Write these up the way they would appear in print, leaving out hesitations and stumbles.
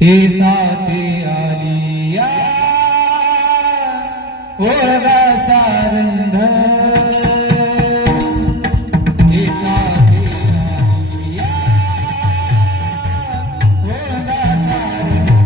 हे साथे आलिया ओळगा शारंग हे साथे आलिया ओळगा शारंग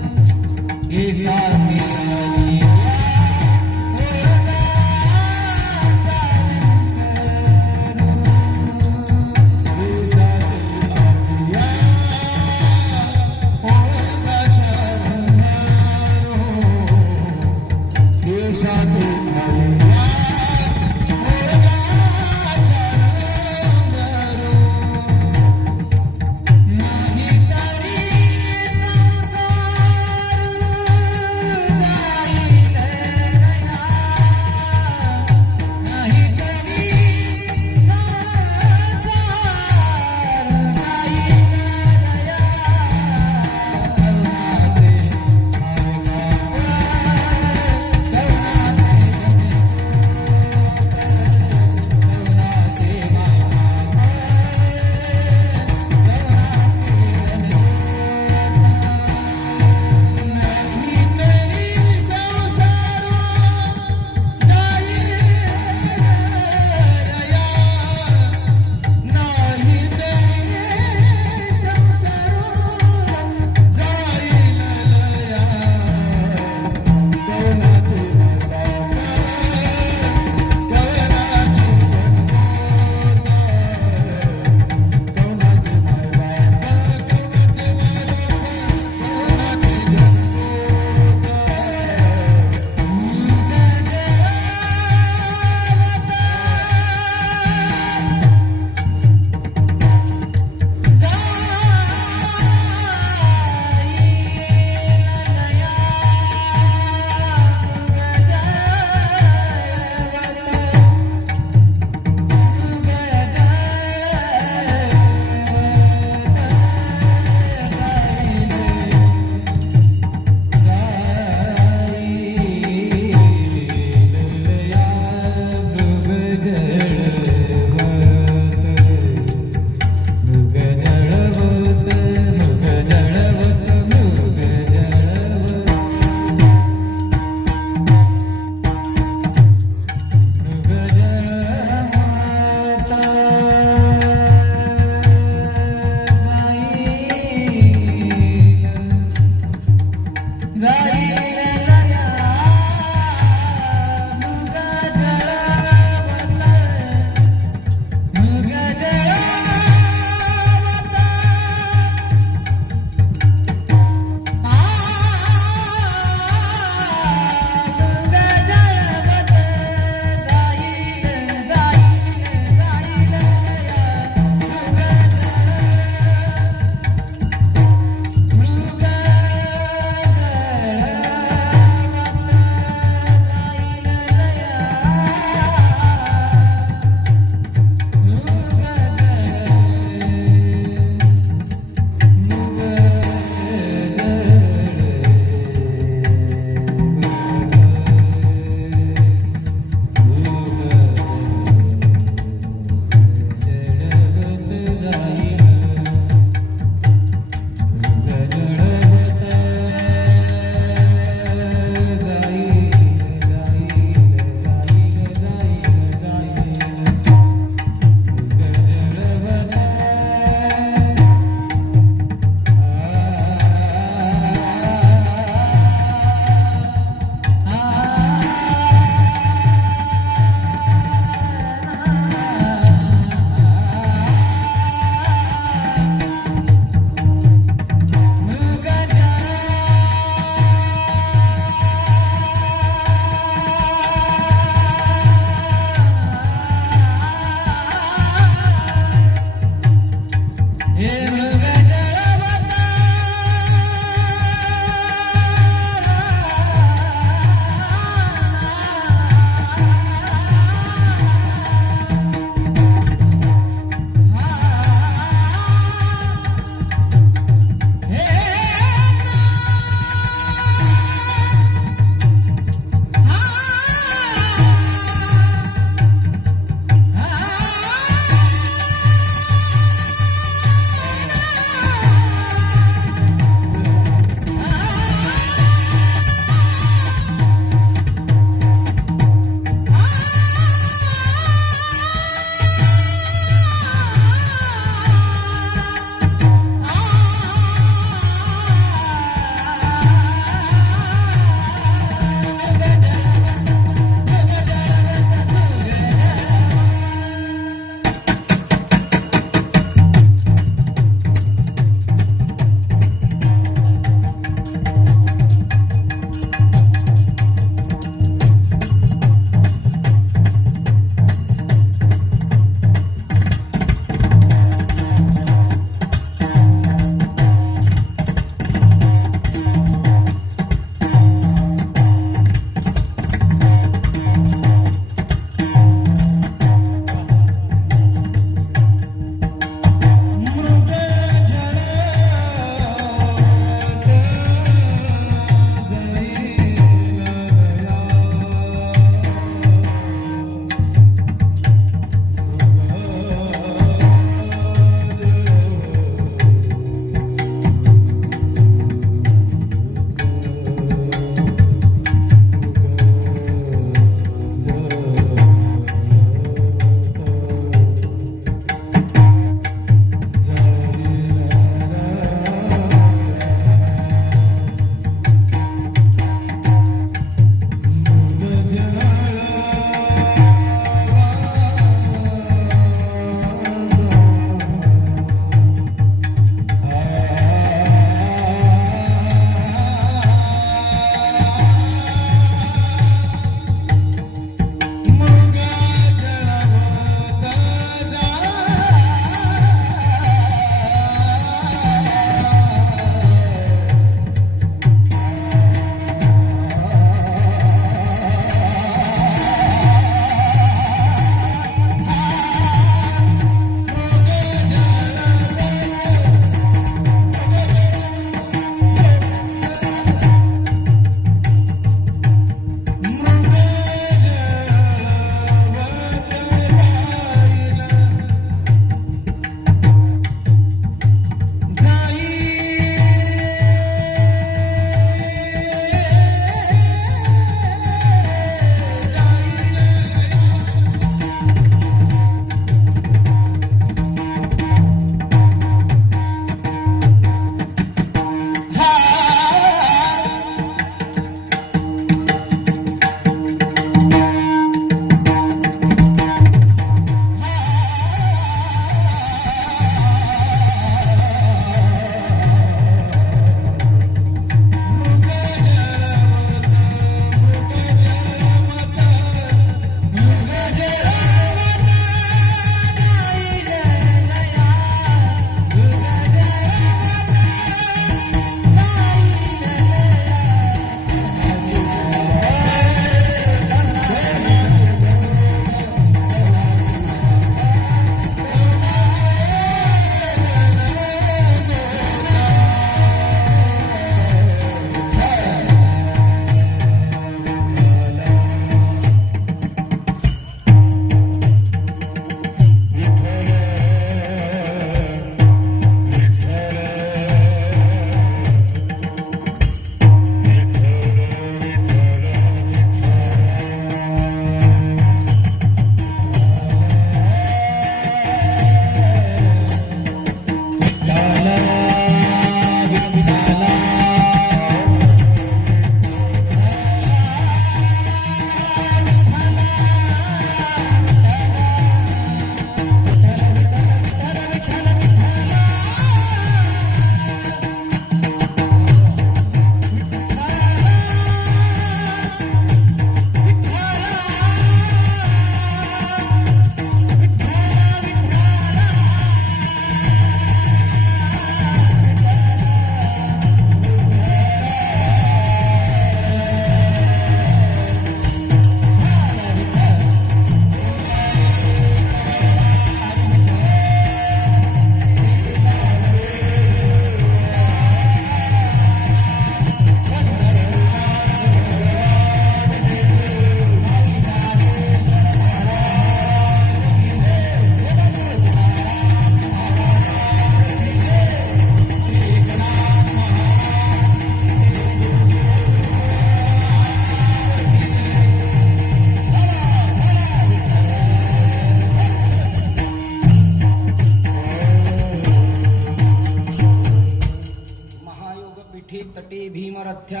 परथ्या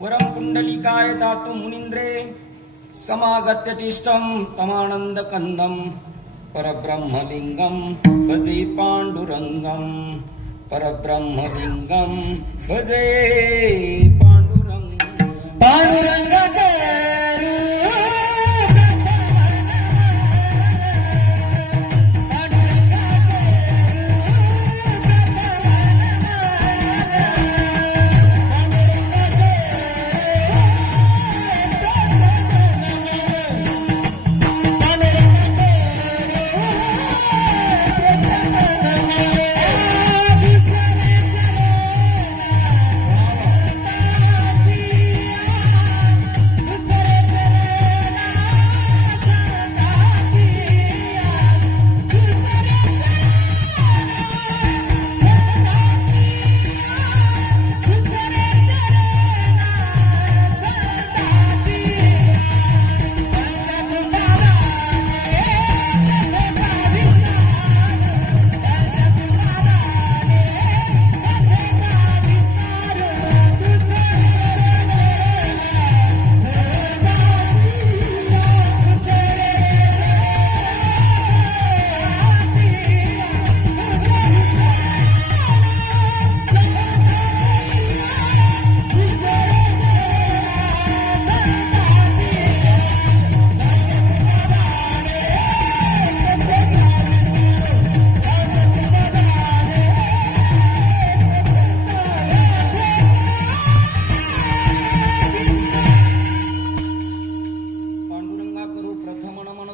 वरम कुंडलिकाय दातु मुनींद्रे समागत्य तिष्ठं तमानंद कंदम परब्रह्मलिंगम भजे पांडुरंगम परब्रह्मलिंगम भजे पांडुरंगम पांडुरंग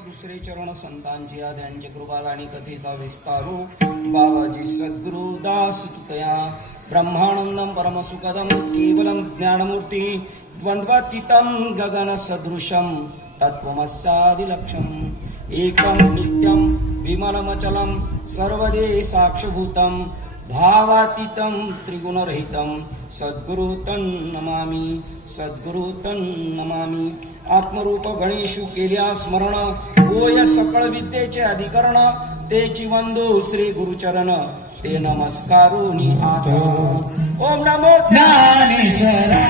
दुसरे चरण संतांची आद्यांचे कृपादानी कथेचा विस्तारू बाबाजी सद्गुरु दास तुकया ब्रह्मानंदम परमसुखदम केवलम ज्ञानमूर्ती द्वंद्वातीतम गगन सदृशम तत्वमस्यादिलक्षम एकम नित्यम विमलमचलम सर्वदे साक्षभूतम भावातीतम त्रिगुणरहितम सद्गुरु तन्नमामि सद्गुरु तन्नमामि आत्मरूप गणेशु केल्या स्मरण होय सकळ विद्येचे अधिकरण तेची वंदू श्री गुरुचरण ते नमस्कारुनी आता ओम नमो ज्ञानेश्वरा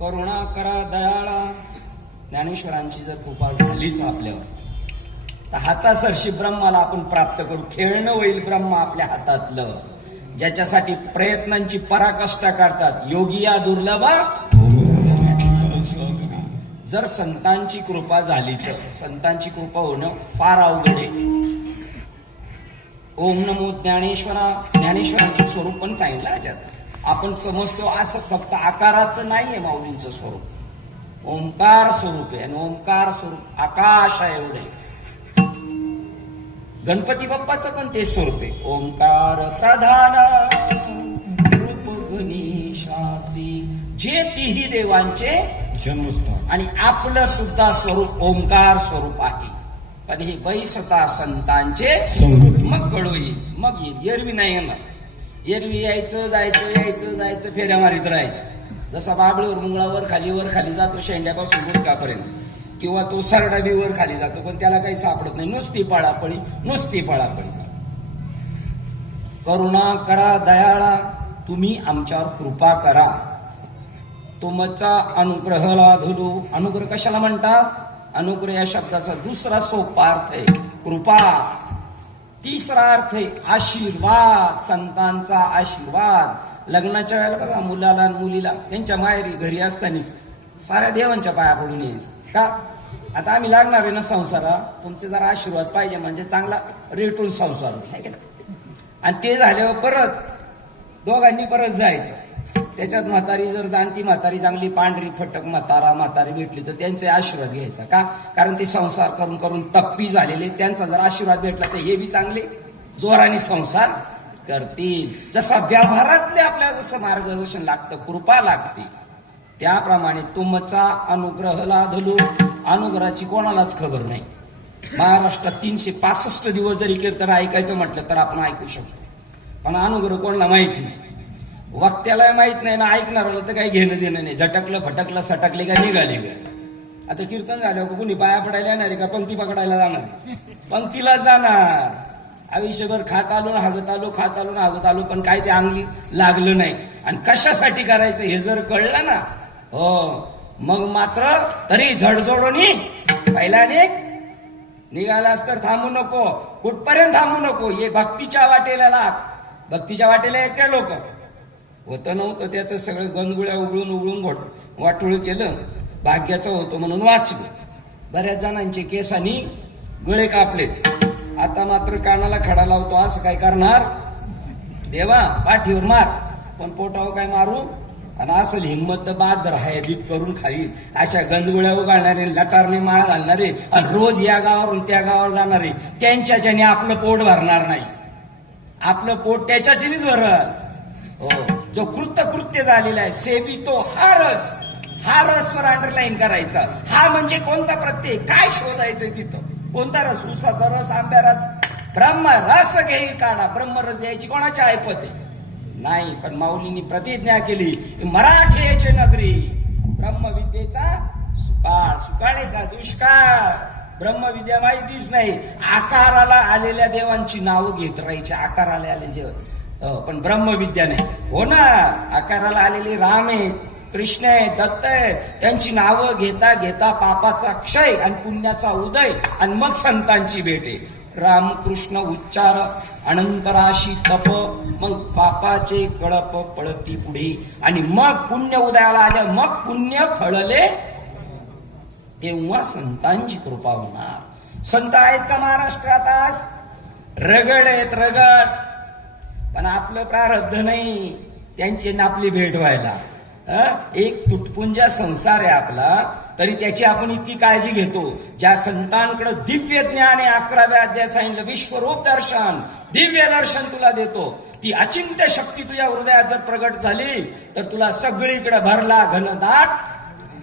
करुणा करा दयाळा. ज्ञानेश्वरांची जर कृपा झालीच आपल्यावर तर हातासरशी ब्रह्माला आपण प्राप्त करू. खेळणं होईल ब्रह्म आपल्या हातातलं, ज्याच्यासाठी प्रयत्नांची पराकाष्ठा करतात. योगी या दुर्लभा. जर संतांची कृपा झाली तर संतांची कृपा होणं फार अवघड आहे. ओम नमो ज्ञानेश्वरा. ज्ञानेश्वरांचं स्वरूप पण सांगितलं ह्याच्यात. आपण समजतो असं फक्त आकाराचं नाहीये माऊलींचं स्वरूप, ओंकार स्वरूप आहे. आणि ओंकार स्वरूप आकाश आहे एवढे. गणपती बाप्पाचं पण ते स्वरूप आहे. ओंकार प्रधान रूप गणेशाची, जे तिही देवांचे जन्मस्थान. आणि आपलं सुद्धा स्वरूप ओंकार स्वरूप आहे. पण हे बैसता संतांचे संगती. मग कळू येईल, मग येईल. एरवी नाही येणार. एरवी यायचं जायचं यायचं जायचं फेऱ्या मारीत राहायचं. जसा बाबळीवर मुंगळावर खाली जातो शेंड्यापासून गुटकापर्यंत, किंवा तो सरडा बी वर खाली जातो, पण त्याला काही सापडत नाही, नुसती पळापळी जातो. करुणा करा दयाळा, तुम्ही आमच्यावर कृपा करा. तुमचा अनुग्रह लाधलो. अनुग्रह कशाला म्हणतात? अनुग्रह या शब्दाचा दुसरा सोपा अर्थ आहे कृपा. तिसरा अर्थ आहे आशीर्वाद, संतांचा आशीर्वाद. लग्नाच्या वेळेला बघा, मुलाला आणि मुलीला त्यांच्या माहेरी घरी असतानाच साऱ्या देवांच्या पाया पडून यायचं. का? आता आम्ही लागणार आहे ना संसारा, तुमचे जरा आशीर्वाद पाहिजे, म्हणजे चांगला रेटून संसार होईल. आणि ते झाल्यावर परत दोघांनी परत जायचं. त्याच्यात म्हातारी जर जाणती म्हातारी चांगली पांढरी फटक म्हातारी भेटली तर त्यांचे आशीर्वाद घ्यायचा. का? कारण ते संसार करून करून तप्पी झालेले, त्यांचा जर आशीर्वाद भेटला तर हे बी चांगले जोराने संसार करतील. जसा व्यवहारातले आपल्याला जसं मार्गदर्शन लागतं, कृपा लागते, त्याप्रमाणे तुमचा अनुग्रह लाधलो. अनुग्रहाची कोणालाच खबर नाही. महाराष्ट्रात 365 दिवस जरी कीर्तन ऐकायचं म्हटलं तर आपण ऐकू शकतो, पण अनुग्रह कोणाला माहित नाही. वक्त्याला माहित नाही ना ऐकणाराला तर काही घेणं देणं नाही. झटकलं फटकलं सटकले का निघाले घर. आता कीर्तन झाल्यावर कुणी पाया पडायला येणार आहे का? पंक्ती पकडायला जाणार? पंक्तीला जाणार. आयुष्यभर खात आलो पण काय ते अंगली लागलं नाही. आणि कशासाठी करायचं हे जर कळलं ना, हो, मग मात्र तरी झडझडोनी पहिल्याने निघालास तर थांबू नको. कुठपर्यंत थांबू नको? ये भक्तीच्या वाटेला लाग. भक्तीच्या वाटेला येते लोक. होतं नव्हतं त्याचं सगळं गणगुळ्या उघळून वाटोळ केलं. भाग्याचं होतं म्हणून वाचलं. बऱ्याच जणांचे केसांनी गळे कापलेत. आता मात्र कानाला खडा लावतो. असं काय करणार? देवा पाठीवर मार, पण पोटावर काय मारू? आणि असं हिंमत बाद हयादीत करून खाईल. अशा गंधगुळ्या उगाळणारे, लटारने माळ घालणारे आणि रोज या गावावरून त्या गावावर जाणारे, त्यांच्याच्याने आपलं पोट भरणार नाही. आपलं पोट त्याच्याच्यानेच भरल. हो, जो कृत्य झालेला आहे सेवितो हा रसवर अंडरलाईन करायचा. हा म्हणजे कोणता प्रत्यय? काय शोधायचं तिथं? कोणता रस? ऊसाचा रस, आंब्या रस, ब्रह्म रस घेई काढा. ब्रह्मरस द्यायची कोणाची ऐपत आहे? नाही. पण माऊलींनी प्रतिज्ञा केली, मराठीचे नगरी ब्रह्मविद्येचा सुकाळ का दुष्काळ. ब्रह्मविद्या माहितीच नाही. आकाराला आलेल्या देवांची नावं घेत राहायची. आकाराला आले जे, पण ब्रह्मविद्या नाही. हो ना, आकाराला आलेले राम आहेत, कृष्ण आहे, दत्त आहे, त्यांची नावं घेता घेता पापाचा क्षय आणि पुण्याचा उदय आणि मग संतांची भेट आहे. रामकृष्ण उच्चार अनंतराशी तप, मग पापाचे कळप पळती पुढे, आणि मग पुण्य उदयाला आल्या, मग पुण्य फळले, तेव्हा संतांची कृपा होणार. संत आहेत का महाराष्ट्रात आज? रगड आहेत, रगड. पण आपलं प्रारब्ध नाही त्यांची आपली भेट व्हायला. एक तुटपुंजा संसार आहे आपला, तरी त्याची आपण इतकी काळजी घेतो. ज्या संतांकडे दिव्य ज्ञान आहे, 11व्या अध्यायात सांगितलं, विश्वरूप दर्शन, दिव्य दर्शन तुला देतो. ती अचिंत्य शक्ती तुझ्या हृदयात जर प्रगट झाली तर तुला सगळीकडे भरला घनदाट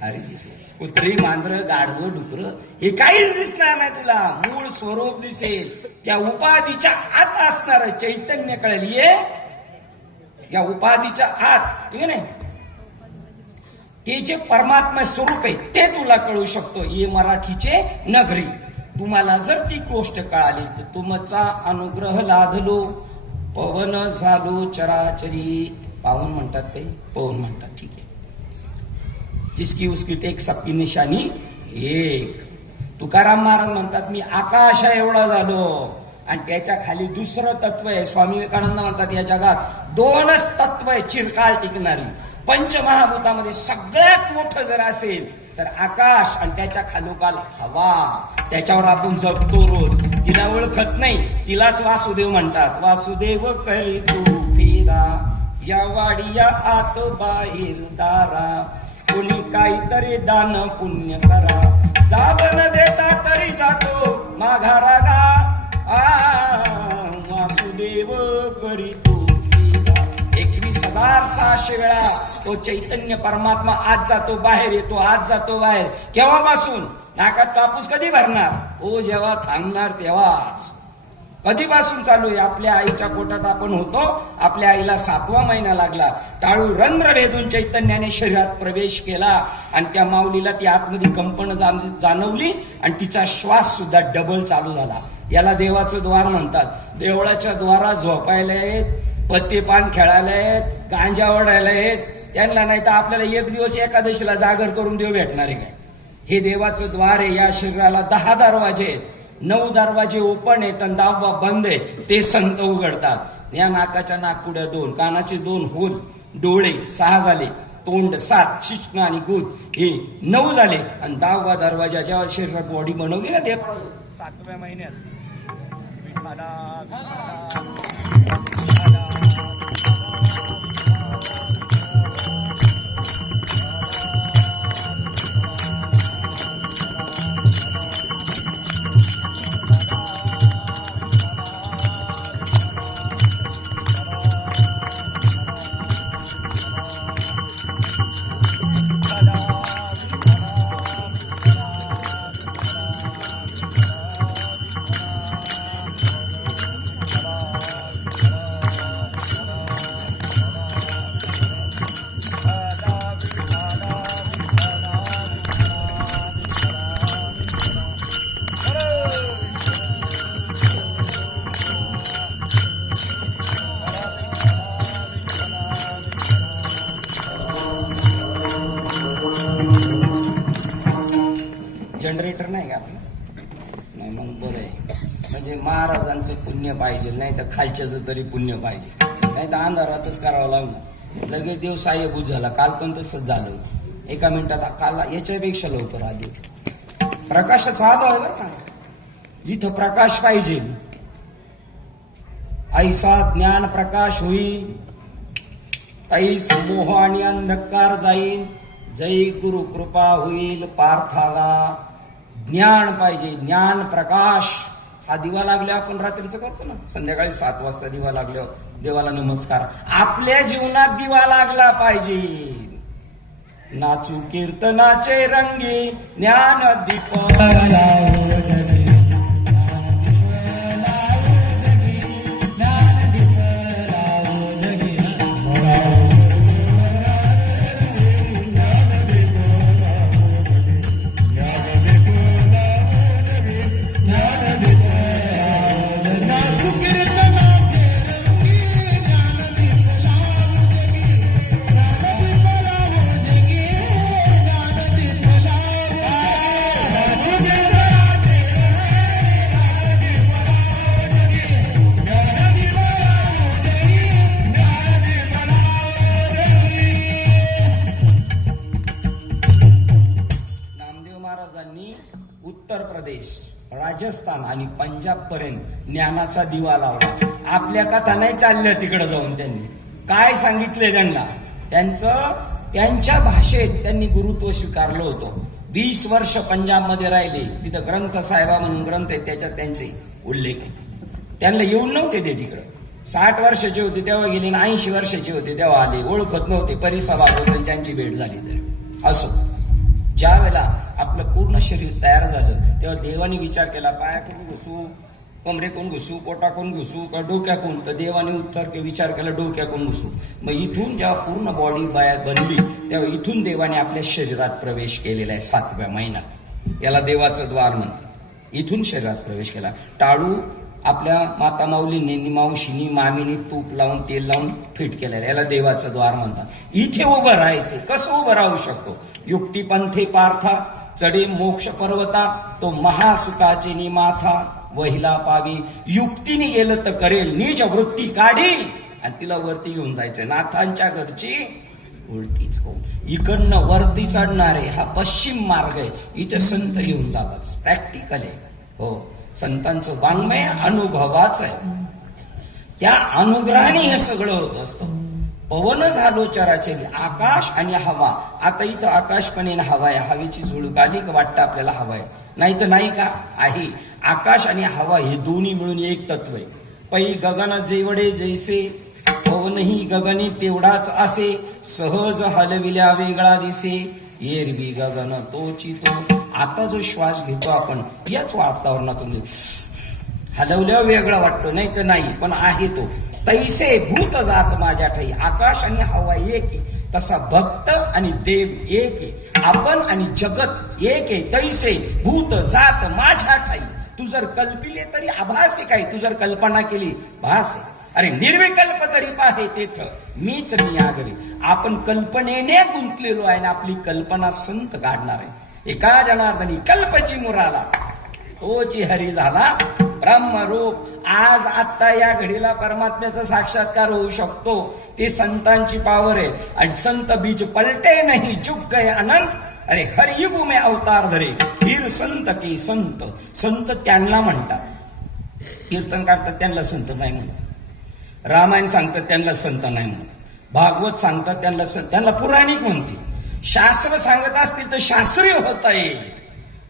अरे दिसेल. कुत्री, मांजर, गाढवं, डुकर हे काहीच दिसणार नाही तुला. मूळ स्वरूप दिसेल. त्या उपाधीच्या आत असणार चैतन्य कळेल. ये या उपाधीच्या आत हे नाही, ते जे परमात्मा स्वरूप आहे ते तुला कळू शकतो. ये मराठीचे नगरी. तुम्हाला जर ती गोष्ट कळाली तर तुमचा अनुग्रह लाधलो, पवन झालो चराचरी. पावन म्हणतात काही, पवन म्हणतात, ठीक आहे. जिसकी उसकी टेक सबकी निशानी एक. तुकाराम महाराज म्हणतात मी आकाशा एवढा झालो. आणि त्याच्या खाली दुसरं तत्व आहे. स्वामी विवेकानंद म्हणतात या जगात 2च तत्व आहे चिरकाळ टिकणारी. पंचमहाभूतामध्ये सगळ्यात मोठं जर असेल तर आकाश, आणि त्याच्या खालोखाल हवा. त्याच्यावर आपण जगतो रोज. तिला ओळखत नाही, तिलाच वासुदेव म्हणतात. वासुदेव करी तू फिरा, या वाडिया आत बाहेर दारा, कोणी काहीतरी दान पुण्य करा, जाब न देता तरी जातो माघारा गा. वासुदेव करी तू फिरा. 21,600 वेळा तो चैतन्य परमात्मा आत जातो बाहेर येतो, आत जातो बाहेर. केव्हापासून? नाकात कापूस कधी भरणार? तो जेव्हा थांबणार तेव्हाच. कधीपासून चालू आहे? आपल्या आईच्या पोटात आपण होतो, आपल्या आईला 7वा महिना लागला, टाळू रंध्र भेदून चैतन्याने शरीरात प्रवेश केला आणि त्या माऊलीला ती आतमध्ये कंपन जाणवली आणि तिचा श्वास सुद्धा डबल चालू झाला. याला देवाचं द्वार म्हणतात. देवळाच्या द्वारात झोपायला आहेत, पत्ते पान खेळायला आहेत, गांजा ओढायला आहेत. त्यांना नाही तर आपल्याला एक दिवस एकादशीला जागर करून देव भेटणार आहे काय? हे देवाचं द्वार आहे. या शरीराला 10 दरवाजे आहेत. 9 दरवाजे ओपन आहेत आणि 10वा बंद आहे. ते संत उघडतात. या नाकाच्या नाकपुड्या 2, कानाचे 2 होल, डोळे 6 झाले, तोंड 7, शिश्न आणि गुद हे 9 झाले आणि 10वा दरवाजा जेव्हा शरीरात बॉडी बनवली ना ते 7व्या महिन्यात जनरेटर नाही का आपलं? नाही, मग बरं आहे. म्हणजे महाराजांचं पुण्य पाहिजे, नाही तर खालच्याचं तरी पुण्य पाहिजे. नाही तर अंधारातच करावं लागणार. लगेच देव साहेबूज झाला. काल पण तसंच झालं. 1 मिनिटात काल याच्यापेक्षा लवकर आली. प्रकाशाचा अभाव आहे बरं का. इथं प्रकाश पाहिजे. ऐसा ज्ञान प्रकाश होईल, तैस मोह आणि अंधकार जाईल. जय गुरु कृपा होईल पार्थाला. ज्ञान पाहिजे, ज्ञान प्रकाश. हा दिवा लागल्यावर आपण रात्रीचं करतो ना, संध्याकाळी 7 वाजता दिवा लागल्यावर देवाला नमस्कार. आपल्या जीवनात दिवा लागला पाहिजे. नाचू कीर्तनाचे रंगी ज्ञान दीप उत्तर प्रदेश, राजस्थान आणि पंजाब पर्यंत ज्ञानाचा दिवा लावला. आपल्या कथा नाही चालल्या तिकडे जाऊन. त्यांनी काय सांगितलंय त्यांना? त्यांच्या भाषेत त्यांनी गुरुत्व स्वीकारलं होतं. 20 वर्ष पंजाबमध्ये राहिले. तिथं ग्रंथ साहेबा म्हणून ग्रंथ आहेत, त्याच्यात त्यांचे उल्लेख आहे. त्यांना येऊन नव्हते ते तिकडं. 60 वर्षाचे होते तेव्हा गेले आणि 80 वर्षाचे होते तेव्हा आले. ओळखत नव्हते. परिसभा होऊन त्यांची भेट झाली. तरी असो, ज्या वेळेला आपलं पूर्ण शरीर तयार झालं तेव्हा देवाने विचार केला, पायाकडून घुसू, कमरेकडून घुसू, पोटाकडून घुसू का डोक्याकडून? तर देवाने विचार केला डोक्याकडून घुसू. मग इथून जेव्हा पूर्ण बॉडी बनली तेव्हा इथून देवाने आपल्या शरीरात प्रवेश केलेला आहे 7व्या महिन्यात. याला देवाचं द्वार म्हणतात. इथून शरीरात प्रवेश केला. टाळू आपल्या माता माऊलींनी, मावशीनी, मामीनी तूप लावून तेल लावून फिट केलेलं, याला देवाचं द्वार म्हणतात. इथे उभं राहायचं. कसं उभं राहू शकतो? युक्तिपंथे पार्था चढे मोक्ष पर्वता, तो महासुखाचे निमाथा वहिला पावी. युक्तीने गेलं तर करेल, नीच वृत्ती काढी आणि तिला वरती घेऊन जायचं. नाथांच्या घरची उलटीच हो. इकडनं वरती चढणारे हा पश्चिम मार्ग आहे. इथे संत घेऊन जातात. प्रॅक्टिकल आहे. हो, संतांचं वाङ्मय अनुभवाचं आहे. त्या अनुग्रहाने हे सगळं होत असतं. पवन झालो चराचरी, आकाश आणि हवा. आता इथं आकाश पण आहे, हवा आहे. हवेची झुळूक आली का वाटतं आपल्याला हवा आहे, नाही तर नाही का आहे. आकाश आणि हवा हे दोन्ही मिळून एक तत्व आहे. पै गगन जेवढे जैसे, पवनही गगनी तेवढाच असे. सहज हलविल्या वेगळा दिसे, एरवी गगन तोची तो. आता जो श्वास घेतो आपण याच वातावरणातून हलवल्यावर वेगळा वाटतो, नाही तर नाही, पण आहे तो. तैसे भूत जात माझ्या ठाई, आकाश आणि हवा एक आहे, तसा भक्त आणि देव एक आहे, आपण आणि जगत एक आहे. तैसे भूत जात माझ्या ठाई, तू जर कल्पिले तरी आभास आहे काय, तू जर कल्पना केली भास आहे. अरे निर्विकल्प तरी पाहे तेथ मीच मी आगरी. आपण कल्पनेने गुंतलेलो आहे आणि आपली कल्पना संत काढणार आहे. एका जनार्दनी कल्पची मुराला, तोची हरी झाला ब्रह्मरूप. आज आत्ता या घडीला परमात्म्याचा साक्षात्कार होऊ शकतो. ते संतांची पावर आहे. आणि संत बीज पलटे नाही चुक गए अनंत, अरे हरियुग में अवतार धरे फिर संत के संत. संत त्यांना म्हणतात, कीर्तन करतात त्यांना संत नाही म्हणतात, रामायण सांगतात त्यांना संत नाही म्हणतात, भागवत सांगतात त्यांना पुराणिक म्हणते. शास्त्र सांगत असतील तर शास्त्रीय होत आहे.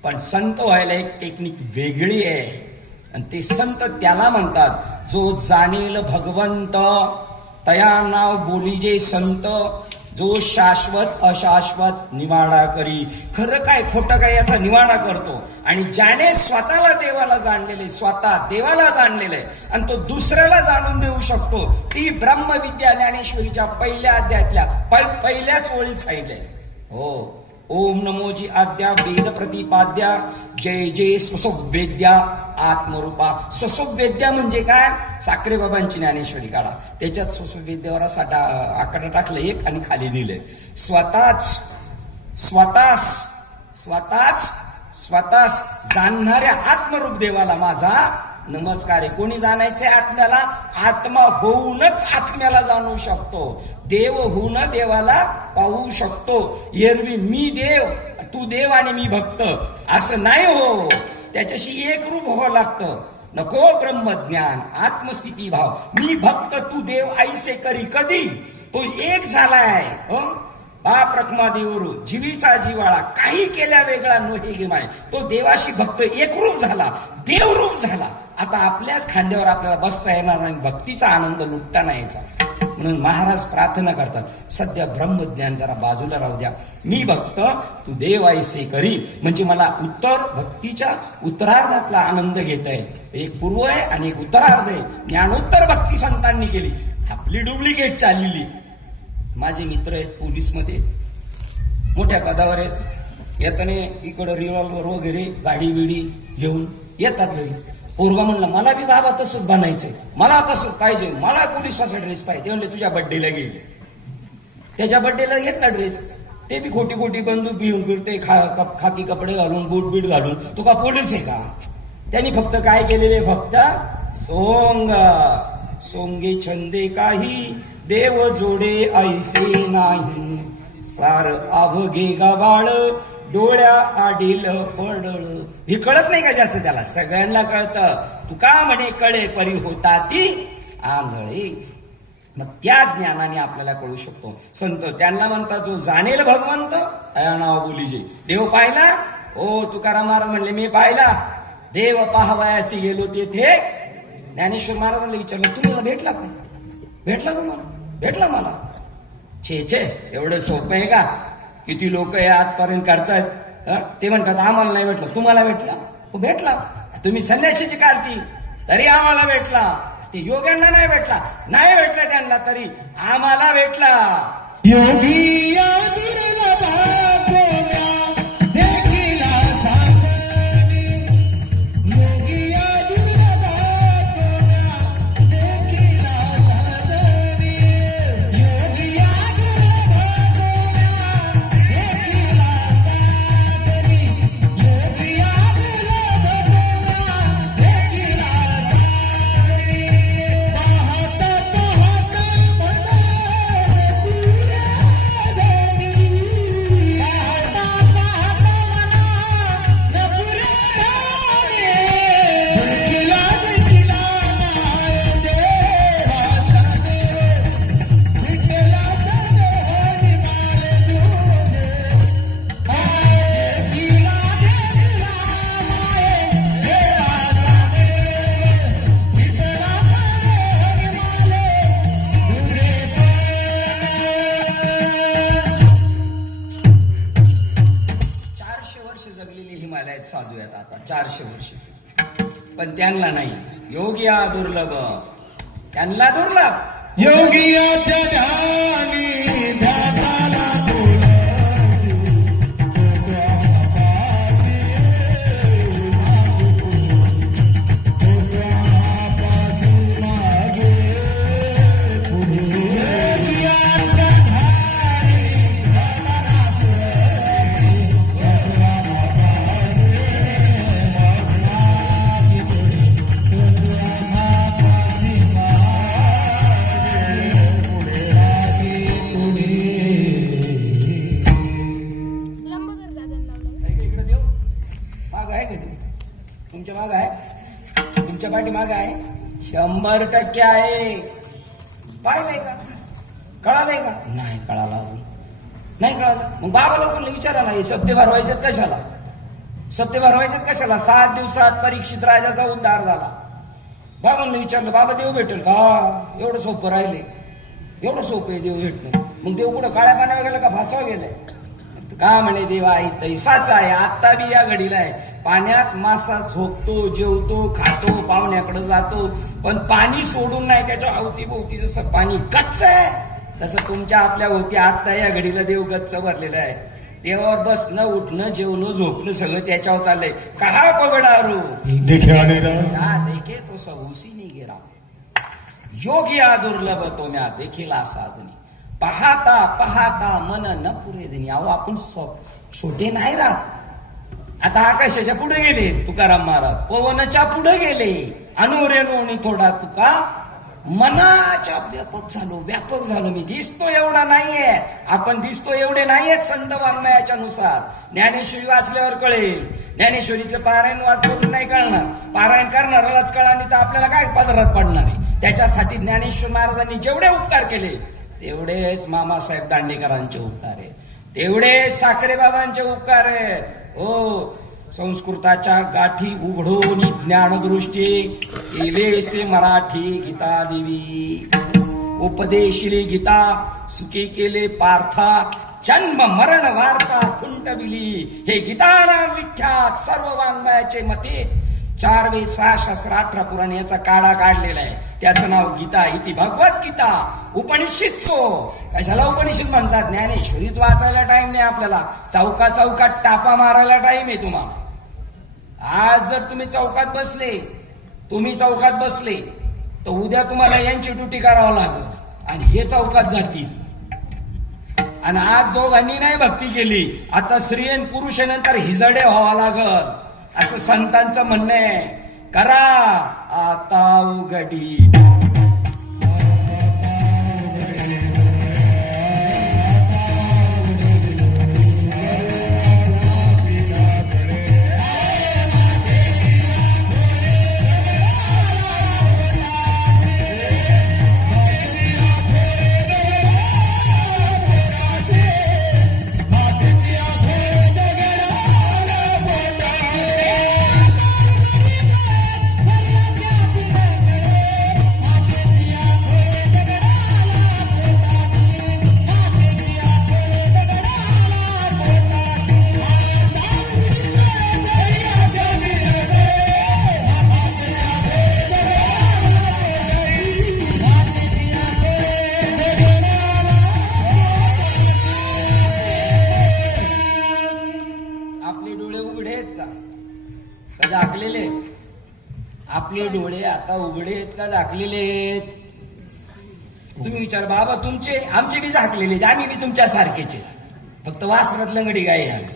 पण संत व्हायला एक टेक्निक वेगळी आहे. आणि ते संत त्याला म्हणतात जो जाणेल भगवंत तया नाव बोलीजे संत, जो शाश्वत अशाश्वत निवाडा करी. खरं काय खोटं काय याचा निवाडा करतो. आणि ज्याने स्वतःला देवाला जाणलेले, स्वतः देवाला जाणलेले आणि तो दुसऱ्याला जाणून देऊ शकतो, ती ब्रह्मविद्या ज्ञानेश्वरीच्या पहिल्या अध्यायातल्या पहिल्याच ओळीत सांगितले. हो, ओम नमोजी आद्या वेद प्रतिपाद्या जय जय स्वसुवेद्या आत्मरूपा. स्वसुवेद्या म्हणजे काय? साखरे बाबांची ज्ञानेश्वरी काढा, त्याच्यात स्वसुवेद्यावर असा आकडा टाकलं एक आणि खाली दिले स्वतःच स्वतःच स्वतःच स्वतःच जाणणाऱ्या आत्मरूप देवाला माझा नमस्कार आहे. कोणी जाणायचंय आत्म्याला? आत्मा होऊनच आत्म्याला जाणू शकतो. देव होऊन देवाला पाहू शकतो. एरवी मी देव, तू देव आणि मी भक्त असं नाही हो. त्याच्याशी एक रूप व्हावं लागतं. नको ब्रह्मज्ञान आत्मस्थिती भाव. मी भक्त तू देव ऐसे करी कधी. तो एक झालाय. बाप रखमादेवरू जीवीचा जीवाळा काही केल्या वेगळा नोहे गे माय. तो देवाशी भक्त एकरूप झाला, देवरूप झाला. आता आपल्याच खांद्यावर आपल्याला बसता येणार नाही, भक्तीचा आनंद लुटता नाही यायचा. म्हणून महाराज प्रार्थना करतात, सध्या ब्रह्मज्ञान जरा बाजूला राहू द्या, मी भक्त तू देव ऐसे करी. म्हणजे मला उत्तर भक्तीच्या उत्तरार्धातला आनंद घेता येईल. एक पूर्व आहे आणि एक उत्तरार्ध आहे. ज्ञानोत्तर भक्ती संतांनी केली, आपली डुप्लिकेट चाललेली. माझे मित्र आहेत पोलीसमध्ये, मोठ्या पदावर आहेत. येताना इकडं रिव्हॉल्वर वगैरे गाडी बिडी घेऊन येतात घरी. पोरगा म्हणला मला बी बाबा तसंच बनायचंय, मला तसंच पाहिजे, मला पोलिसाचा ड्रेस पाहिजे. ते म्हणले तुझ्या बड्डेला घे. त्याच्या बड्डेला घेतला ड्रेस. ते बी खोटी खोटी बंदूक घेऊन फिरते, खाकी कपडे घालून, बूट बीट घालून. तू का पोलीस आहे का? त्यांनी फक्त काय केलेले? फक्त सोंग सोंगे छंदे काही देव जोडे ऐसे नाही. सार अवघे गवाळ डोळ्या आडील पडळ. हे कळत नाही का ज्याचं त्याला? सगळ्यांना कळतं. तू का म्हणे कळे परी होता ती आंधळे. मग त्या ज्ञानाने आपल्याला कळू शकतो. संत त्यांना म्हणतात जो जाणेल भगवंत तया नाव बोलीजे. देव पाहिला? हो, तुकाराम महाराज म्हणले मी पाहिला. देव पाहावयासी गेलो तेथे. ज्ञानेश्वर महाराजांना विचारलं तुम्हाला भेटला का? भेटला तुम्हाला? भेटला मला. छे एवढं सोपं आहे का? किती लोक हे आजपर्यंत करतात. ते म्हणतात आम्हाला नाही भेटलं. तुम्हाला भेटला? भेटला. तुम्ही संन्याशीची कार्ती तरी आम्हाला भेटला. ते योग्यांना नाही भेटला, नाही भेटला त्यांना तरी आम्हाला भेटला. योगी या दुर्लभा गोम्या देखिला साधने. योगी या दुर्लभा गोम्या देखिला साधने. योगी या दुर्लभा गोम्या देखिला साधने. योगी या दुर्लभा गोम्या देखिला साधने. जगलेली हिमालयात साधू आहेत आता 400 वर्ष. पण त्यांना नाही, योगिया दुर्लभ, त्यांना दुर्लभ. योगियाच्या ध्यानी ध्यानाला तुळशी, तुझ्यापाशी मागे पुढे. योगियाच्या ध्यानी ध्यानाला तुळशी, इकडे देऊ माग आहे का ते? तुमच्या माग आहे, तुमच्या पाठी माग आहे, 100% आहे. पाहिलंय का? कळालंय का? नाही कळालं अजून, नाही कळालं. मग बाबा लोकांना विचारा ना, हे सप्ते भरवायचे कशाला? सप्ते भरवायचे कशाला? 7 दिवसात परीक्षित राजाचा उद्धार झाला. बाबांना विचारलं, बाबा देव भेटेल का? एवढं सोपं राहिले, एवढं सोपं आहे देव भेटणं. मग देव कुठं काळ्या पाण्यावर गेलं का फासावर गेलंय? का म्हणे देवा आई तैसाच आहे, आता बी या घडीला आहे. पाण्यात मासा झोपतो, जेवतो, खातो, पाहुण्याकडे जातो, पण पाणी सोडून नाही. त्याच्या अवतीभोवती जसं पाणी गच्च आहे, तसं तुमच्या आपल्या भोवती आता या घडीला देव गच्च भरलेलं आहे. देवावर बसणं, उठणं, जेवणं, झोपणं सगळं त्याच्यावर चाललंय. कहा पगडारू देखे आनेरा, या देखे तो सहुसी नाही गेला. योगिया दुर्लभ तो म्या देखील साजनी. पाहता पाहता मन न पुरे दिनी. अहो आपण छोटे नाही राहत. आता आकाशाच्या पुढे गेले तुकाराम महाराज, पवनाच्या पुढे गेले, अनुरेणू थोडा तुका मनाच्या व्यापक झालो. मी दिसतो एवढा नाहीये, आपण दिसतो एवढे नाहीयेत संत वाङ्मयाच्या नुसार. ज्ञानेश्वरी वाचल्यावर कळेल. ज्ञानेश्वरीचं पारायण करून नाही कळणार, पारायण करणारालाच कळणार, तर आपल्याला काय पदरात पडणार आहे. त्याच्यासाठी ज्ञानेश्वर महाराजांनी जेवढे उपकार केले तेवढेच मामासाहेब दांडेकरांचे उपकार आहे, तेवढेच साखरे बाबांचे उपकार आहे. हो, संस्कृताच्या गाठी उघडून ज्ञानदृष्टी केलेसे मराठी गीता देवी. उपदेशिले गीता सुखी केले पार्था, जन्म मरण वार्ता खुंटविली. हे गीतानाम विख्यात सर्व वाङ्मयाचे मते. 4 वेद 6 शास्त्र 18 पुराण याचा काढा काढलेला आहे. त्याचं नाव गीता. इति भगवद्गीता उपनिषदचो. कशाला उपनिषद म्हणतात? ज्ञानेश्वरीच वाचायला टाइम नाही आपल्याला, चौकात टापा मारायला टाइम आहे तुम्हाला. आज जर तुम्ही चौकात बसले तर उद्या तुम्हाला यांची ड्युटी करावं लागेल आणि हे चौकात जातील. आणि आज दोघांनी नाही भक्ती केली, आता स्त्री आणि पुरुष नंतर हिजडे व्हावा लागल, असं संतांचं म्हणणं आहे. करा आता उघडी. झाकलेले? आपले डोळे आता उघडे आहेत का झाकलेले आहेत? तुम्ही विचार बाबा, तुमचे आमचे बी झाकलेले, आम्ही बी तुमच्या सारखेचे, फक्त वासरात लंगडी गाय आम्ही.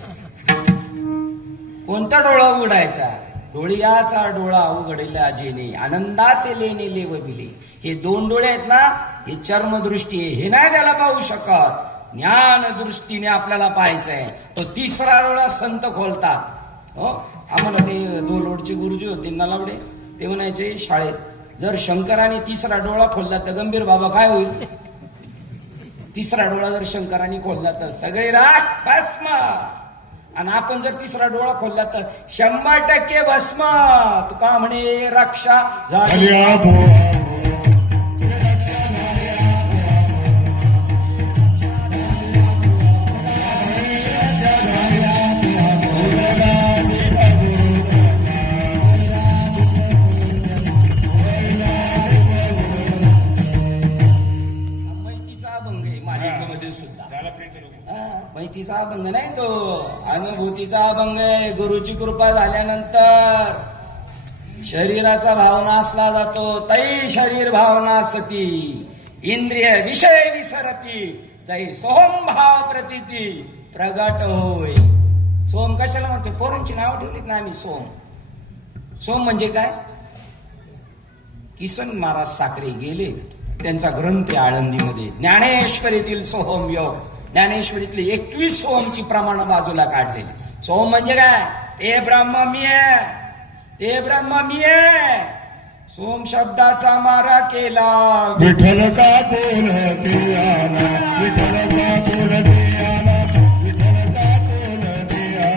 कोणता डोळा उघडायचा? डोळ्याचा डोळा उघडला जेणे आनंदाचे लेणे लेवबिले. हे 2 डोळे आहेत ना, हे चर्मदृष्टी आहे, हे नाही त्याला पाहू शकत. ज्ञान दृष्टीने आपल्याला पाहायचंय. तो 3रा डोळा संत खोलतात. हो, आम्हाला ते दोलोडचे गुरुजी होते नलावडे, ते म्हणायचे शाळेत, जर शंकराने 3रा डोळा खोलला तर गंभीर बाबा काय होईल? 3रा डोळा जर शंकराने खोलला तर सगळे राग भस्म, आणि आपण जर 3रा डोळा खोलला तर 100% भस्म. तू का म्हणे रक्षा झाली. माहितीचा अभंग नाही तो, अनुभूतीचा अभंग आहे. गुरुची कृपा झाल्यानंतर शरीराचा भावना असला जातो. तै शरीर भावना सती इंद्रिय विषय विसरती, जै सोम भाव प्रतीती प्रगट होय. सोम कशाला म्हणतो? पोरांची नाव ठेवलीत ना आम्ही सोम. सोम म्हणजे काय? किसन महाराज साखरे गेले, त्यांचा ग्रंथ आहे आळंदीमध्ये, ज्ञानेश्वरीतील सोहम योग. ज्ञानेश्वरीतली 21 सोमची प्रमाण बाजूला काढलेली. सोम म्हणजे काय? ते ब्रह्म मी आहे, ते ब्रह्म मी आहे. सोम शब्दाचा मारा केला, विठ्ठल का कोण ते आला, विठ्ठल का कोण ते आला, विठ्ठल का कोण ते आला.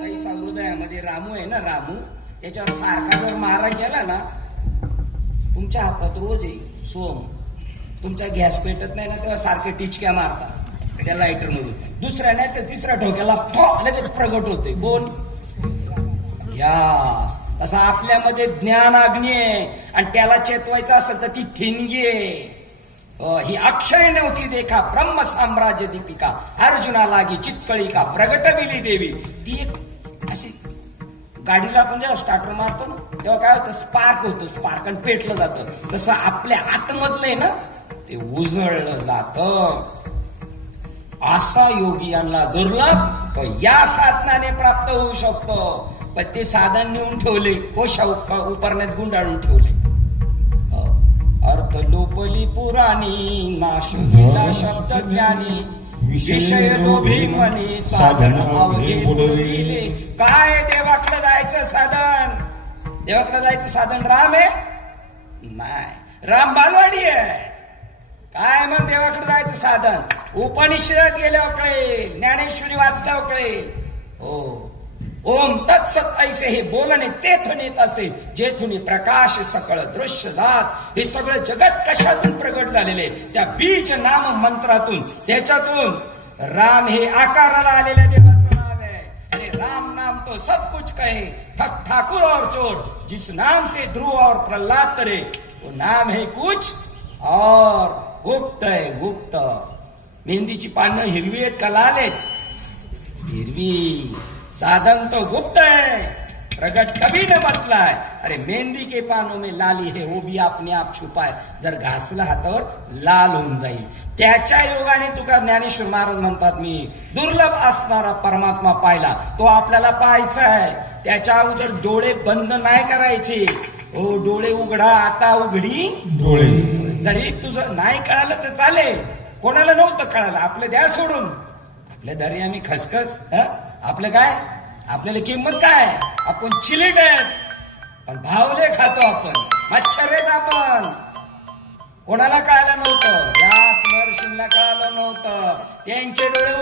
पैसा हृदयामध्ये रामू आहे ना, रामू, त्याच्यावर सारखा जर मारा केला ना, तुमच्या हातात रोज आहे सोम. तुमच्या गॅस पेटत नाही ना, तेव्हा सारखे टिचक्या मारतात त्या लायटर मधून. दुसऱ्या नाही तर तिसऱ्या ठोक्याला लगेच प्रगट होते. कोण? गॅस. तसा आपल्यामध्ये ज्ञान अग्नी आहे, आणि त्याला चेतवायचं असं तर ती ठिणगी आहे. ही अक्षय नव्हती देखा ब्रह्म साम्राज्य दीपिका, अर्जुना लागी चितकळी का प्रगट बिली देवी. ती एक अशी गाडीला आपण जेव्हा स्टार्टर मारतो ना, तेव्हा काय होतं? स्पार्क होतं, स्पार्क, आणि पेटलं जातं. तसं आपल्या आतमधलंय ना, ते उजळलं जातं. असा योगी यांना दुर्लभ तो या साधनाने प्राप्त होऊ शकतो. पण ते साधन नेऊन ठेवले, कोशा उपरण्यात गुंडाळून ठेवले. अर्थ लोपली पुराणी, नाश विना शब्द ज्ञानी, विषय लोभी मनी साधन अवघे बुडविले. काय देवाकडे जायचं साधन? देवाकडे जायचं साधन राम आहे? नाही, राम बालवाडी आहे. काय मग देवाकडे जायचं साधन? उपनिषद गेल्यावर कळेल, ज्ञानेश्वरी वाचल्यावर कळेल. हो, ओम तत्सत ऐसे हे बोलणे तेथून येत असे, जेथून प्रकाश सकळ दृश्य जात. हे सगळं जगत कशातून प्रगट झालेले? त्या बीज नाम मंत्रातून. त्याच्यातून राम हे आकाराला आलेल्या देवाचं नाव आहे. अरे राम नाम तो सब कुछ कहे, ठक ठाकुर और चोर, जिस नाम से ध्रुव और प्रहलाद तरे, वो नाम है कुछ और गुप्त है, गुप्त. मेहंदीची पानं हिरवी आहेत का लाल आहेत? हिरवी. साधन तो गुप्त है, प्रगट कभी न बतलाय. अरे मेहंदी के पानों में लाली है, वो भी अपने आप छुपा है. जर घासला हातावर लाल होऊन जाईल. त्याच्या योगाने तुका ज्ञानेश्वर महाराज म्हणतात, मी दुर्लभ असणारा परमात्मा पाहिला. तो आपल्याला पाहायचा आहे. त्याच्या अगोदर डोळे बंद नाही करायचे. हो, डोळे उघडा, आता उघडी डोळे. जरी तुझं नाही कळालं तर चालेल. कोणाला नव्हतं कळालं, आपलं द्या सोडून. आपल्या दारी आम्ही खसखस, आपलं काय? आपल्याला किंमत काय? आपण चिलीट आहेत, पण भावले खातो आपण, मच्छर आहेत आपण. कोणाला कळालं नव्हतं? या महर्षींना कळालं नव्हतं. त्यांचे डोळे